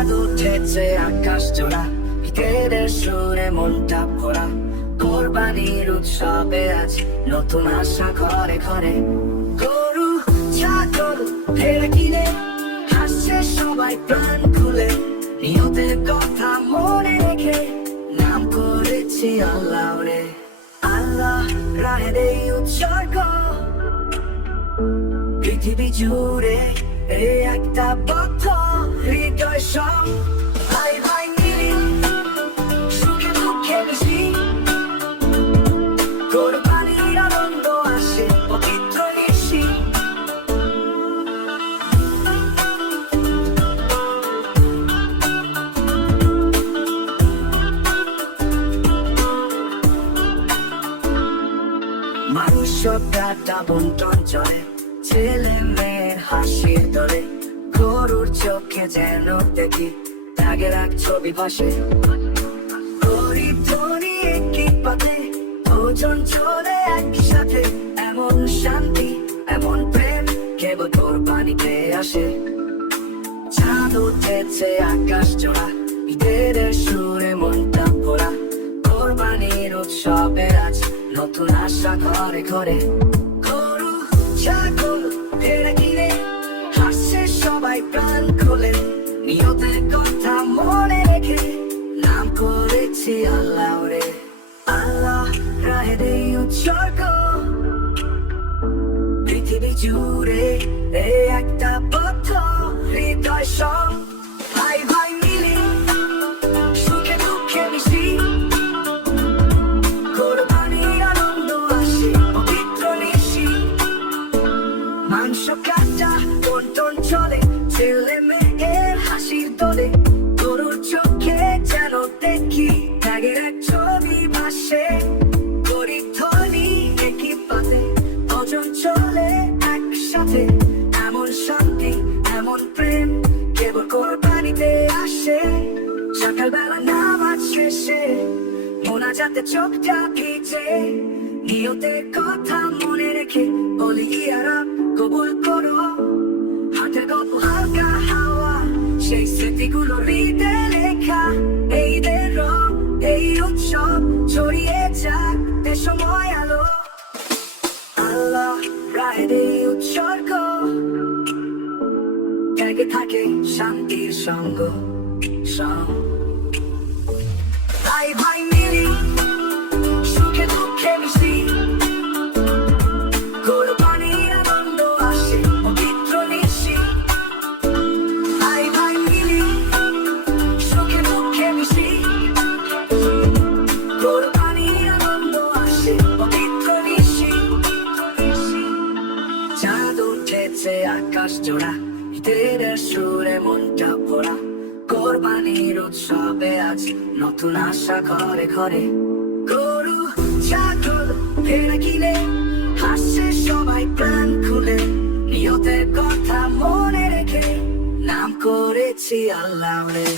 চাঁদ উঠেছে আকাশ জোড়া, ঈদের সুরে মনটা ভরা। কোরবানির উৎসবে আজ নতুন আশা ঘরে ঘরে। গরু ছাগল ভেড়া কিনে হাসছে সবাই প্রাণ খুলে। নিয়তের কথা মনে রেখে নাম করেছি আল্লাহ রে। আল্লাহ রাহের এই উৎসর্গ, পৃথিবী জুড়ে এই একটা বদ্ধ হৃদয় সব। ভাই ভাই মিলি সুখে দুঃখে মিশি, কোরবানির আনন্দ আসে পবিত্র নিশি। মানুষ সবটা বন্টন চলে, ছেলে মেয়ের হাসির দলে। গরুর চোখে যেন দেখি ত্যাগের এক ছবি ভাসে। গরিব ধনী একই পাতে, ওজন চলে একসাথে। এমন শান্তি এমন প্রেম কেবল কোরবানিতে আসে। চাঁদ উঠেছে আকাশ জোড়া, ঈদের সুরে মনটা ভরা। কোরবানির উৎসবে আজ নতুন আশা ঘরে ঘরে। গরু ছাগল ভেড়া কিনে হাসছে সবাই প্রাণ খুলে। নিয়তের কথা মনে রেখে নাম করেছি আল্লাহ রে। আল্লাহ রাহের এই উৎসর্গ, পৃথিবী জুড়ে এই একটা বদ্ধ হৃদয় সব। ভাই ভাই মিলি সুখে দুঃখে মিশি, কোরবানির আনন্দ আসে পবিত্র নিশি। মাংস কাটা বন্টন চলে, ছেলে মেয়ের হাসির দলে। গরুর চোখে যেন দেখি ত্যাগের এক ছবি ভাসে। গরিব ধনী একই পাতে, ওজন চলে একসাথে। এমন শান্তি এমন প্রেম কেবল কোরবানিতে আসে। সকালবেলা নামাজ শেষে মোনাজাতে চোখটা ভিজে। নিয়তের কথা মনে রেখে বলি ইয়া রব কবুল করো। হাতের গল্প হালকা হাওয়া, সেই স্মৃতিগুলো হৃদয়ে লেখা। এই দের এই উৎসব ছড়িয়ে যাক দেশময় আলো। আল্লাহ রাহের এই উৎসর্গ, ত্যাগে থাকে শান্তির সঙ্গ। ভাই ভাই মিলি সুখে দুঃখে মিশি, কোরবানির আনন্দ আসে পবিত্র নিশি। ভাই ভাই মিলি সুখে দুঃখে মিশি, কোরবানির আনন্দ আসে পবিত্র নিশি। চাঁদ উঠেছে আকাশ জোড়া, ঈদের সুরে মনটা ভরা। কোরবানির উৎসবে আজ নতুন আশা ঘরে ঘরে। গরু ছাগল ভেড়া কিনে হাসছে সবাই প্রাণ খুলে। নিয়তের কথা মনে রেখে নাম করেছি আল্লাহ রে।